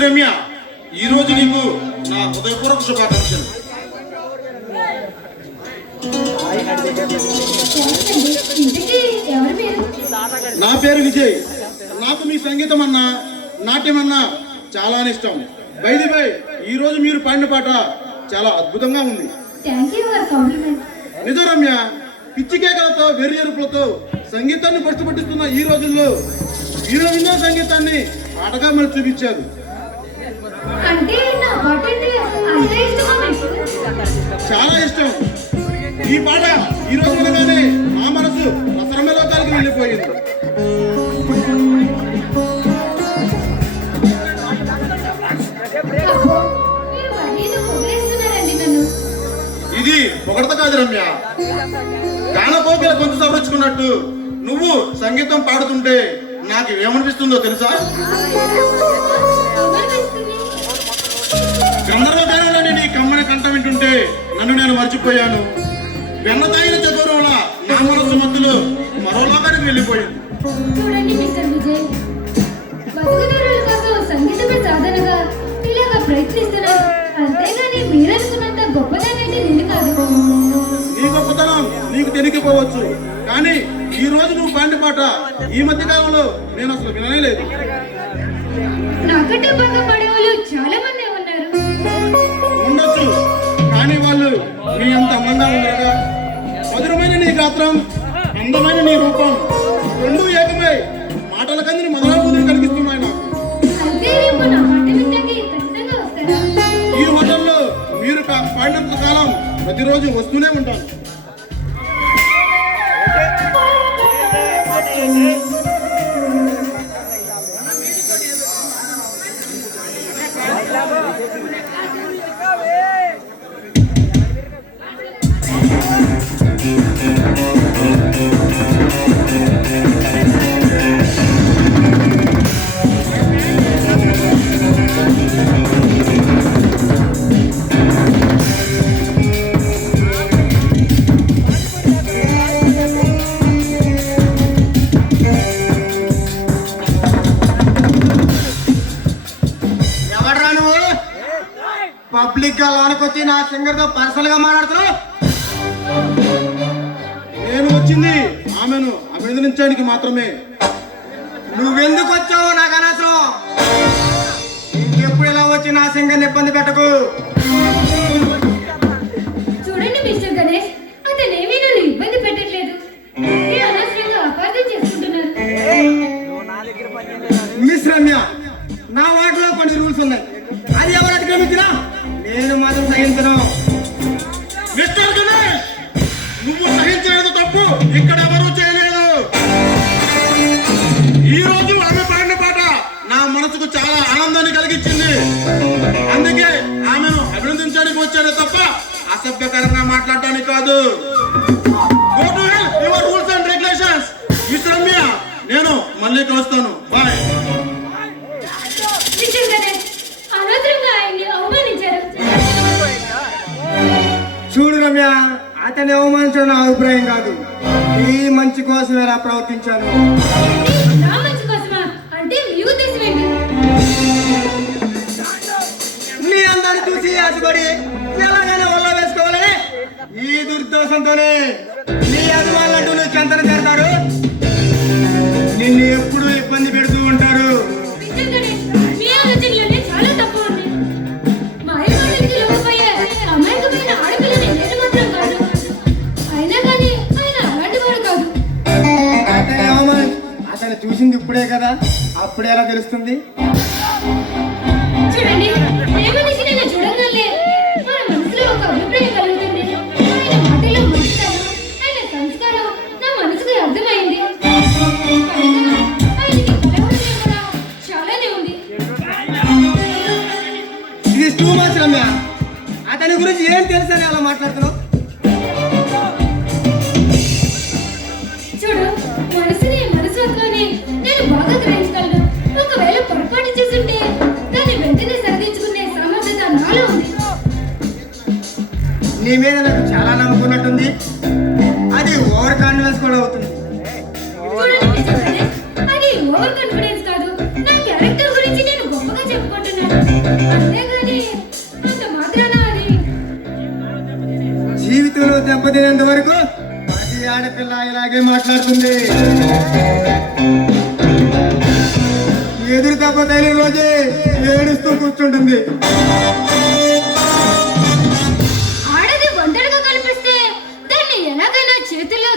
Miss Ramya, ఈ రోజు నీకు నా హృదయపూర్వక శుభాకాంక్షలు. నా పేరు విజయ్. నాకు మీ సంగీతం అన్నా నాట్యం అన్నా చాలా ఇష్టం. బై ది బై, ఈ రోజు మీరు పాడిన పాట చాలా అద్భుతంగా ఉంది. నిజం రమ్య, పిచ్చి కేకలతో వెర్రి ఎరుపులతో సంగీతాన్ని పట్టుబట్టిస్తున్న ఈ రోజుల్లో వీరవింద సంగీతాన్ని పాటగా మరి చూపించారు. చాలా ఇష్టం. ఈ పాట ఈ రోజు వినగానే నా మనసు రసరమ్య లోకాలకు వెళ్ళిపోయింది. ఇది పొగడత కాదు రమ్య. గానకోకిల కొంచెం సవరించుకున్నట్టు నువ్వు సంగీతం పాడుతుంటే నాకు ఏమనిపిస్తుందో తెలుసా? గంధర్వగానంలోని నీ కమ్మని కంట వింటుంటే నన్ను నేను మర్చిపోయాను. వెన్న తాగిన చదూరంలా నా మనసు మధ్యలో మరో లోకానికి వెళ్ళిపోయింది. చూడండి మిస్టర్ విజయ్, బతుకుదారుల కోసం సంగీతమే సాధనగా ఇలాగా ప్రయత్నిస్తున్నారు. అంతేగాని మీరనుకున్నంత గొప్పదనంటే నేను కాదు. నీ గొప్పతనం నీకు తెలియకపోవచ్చు, కానీ ఈ రోజు నువ్వు పాడిన పాట ఈ మధ్య కాలంలో నేను అసలు విననే లేదు. నాకంటే బాగా పాడేవాళ్ళు చాలా మంది ఉన్నారు. ఉండొచ్చు, కానీ వాళ్ళు నీ అంత అందంగా ఉండరుగా. మధురమైన నీ గాత్రం, అందమైన నీ రూపం రెండు ఏకమై మాటల కందిని మధురాబుద్ధిని కలిగిస్తున్నాయి నాకు. ఈ హోటల్లో మీరు పాడినంత కాలం ప్రతిరోజు వస్తూనే ఉంటాను. పబ్లిక్ గా లోనకొచ్చి నా సింగర్ తో పర్సనల్ గా మాట్లాడుతున్నావు. నేను వచ్చింది ఆమెను అభినందించడానికి మాత్రమే. నువ్వెందుకు వచ్చావు నాకు అనవసరం. ఇంకెప్పుడు ఇలా వచ్చి నా సింగర్ని ఇబ్బంది పెట్టకు. చూడండి మిస్టర్ గణేష్, అతనేమీ నన్ను ఇబ్బంది పెట్టట్లేదు. అనవసరంగా అపార్థం చేసుకుంటున్నారు. మిస్ రమ్య, నా వాటిలో కొన్ని రూల్స్ ఉన్నాయి. అది ఎవరు అతిక్రమించినా నేను మాత్రం సహించను. మిస్టర్ గణేష్, నువ్వు సహించలేదు తప్పు ఇక్కడ ఎవరు చేయలేదు. ఈ రోజు ఆమె పాడిన పాట నా మనసుకు చాలా ఆనందాన్ని కలిగించింది. అందుకే ఆమెను అభినందించడానికి వచ్చాడు తప్ప అసభ్యకరంగా మాట్లాడటానికి కాదు. Go to hell your rules and regulations. Miss Ramya, నేను మళ్ళీ కలుస్తాను. బాయ్. చూడు రమ్య, అతన్ని అవమానించడం నా అభిప్రాయం కాదు. ఈ మంచి కోసం ఎలా ప్రవర్తించాను. నీ అందరిని చూసి ఆశపడి ఎలాగైనా ఒళ్ళ వేసుకోవాలని ఈ దుర్దోషంతోనే నీ అభిమానులంటూ నువ్వు చెంతన చేస్తారు. నిన్ను ఎప్పుడు ఇబ్బంది పెడుతూ ఉంటారు. అతను చూసింది ఇప్పుడే కదా, అప్పుడే ఎలా తెలుస్తుంది? చూడండి, చూడగానే మన మనసులో ఒక అభిప్రాయం కలుగుతుంది. ఆయన మాటలో మంచితనం, ఆయన సంస్కారం నా మనసుకు అర్థమైంది. చాలానే ఉంది. ఇది టూ మచ్ రమ్య. అతని గురించి ఏం తెలుసని అలా మాట్లాడుతున్నావు? చూడు, మనసుని మనసులోనే నేను బాగా గ్రహించగలను. ఒకవేళ పొరపాటు చేస్తుంటే దాన్ని వెంటనే సరిదించుకునే సామర్థ్యత నాలో ఉంది. నీ మీద నాకు చాలా నమ్మకున్నట్టుంది. అది ఓవర్ కాన్ఫిడెన్స్ కూడా అవుతుంది. అది ఓవర్ కాన్ఫిడెన్స్ కాదు, నా క్యారెక్టర్ గురించి నేను గొప్పగా చెప్పుకుంటున్నాను. ఉన్నంత వరకు ప్రతి ఆడపిల్ల ఇలాగే మాట్లాడుతుంది. ఎదురు తప్ప తగిలిన రోజే ఏడుస్తూ కూర్చుంటుంది. ఆడది ఒంటరిగా కనిపిస్తే దాన్ని ఎలాగైనా చేతుల్లో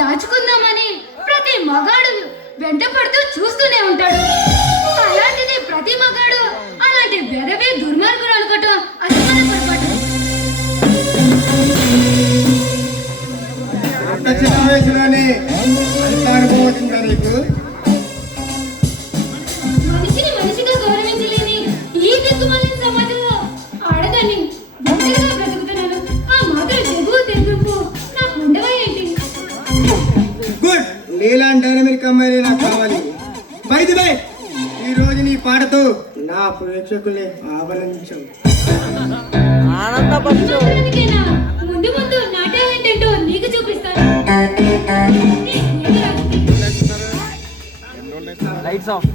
దాచుకుందామని ప్రతి మగాడు వెంట పడుతూ చూస్తూనే ఉంటాడు. అలాంటిది ప్రతి మగాడు అలాంటి వెరవే దుర్మార్గుడు అనుకోవటం అసమాన పొరపాటు. అంత చిన్న వయసులోనే అంత అనుభవం వచ్చిందా నీకు? మనిషిని మనిషిగా గౌరవించలేని ఈ దిక్కుమాలిన సమాజంలో ఆడదాన్ని ఒంటరిగా బ్రతుకుతున్నాను. ఆ మాత్రం తెగువ తెగింపు నాకు ఉండవా ఏంటి? గుడ్, నీలాంటి డైనమిక్ అమ్మాయిలే నాకు కావాలి. బై ది బై, ఈ రోజు నీ పాటతో నా ప్రేక్షకులే ఆవరించావు. మాత్రానికేనా? ముందు ముందు నా టాలెంట్ ఏంటో నీకు చూపిస్తాను. లైట్స్ ఆఫ్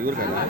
ఎవరు కదా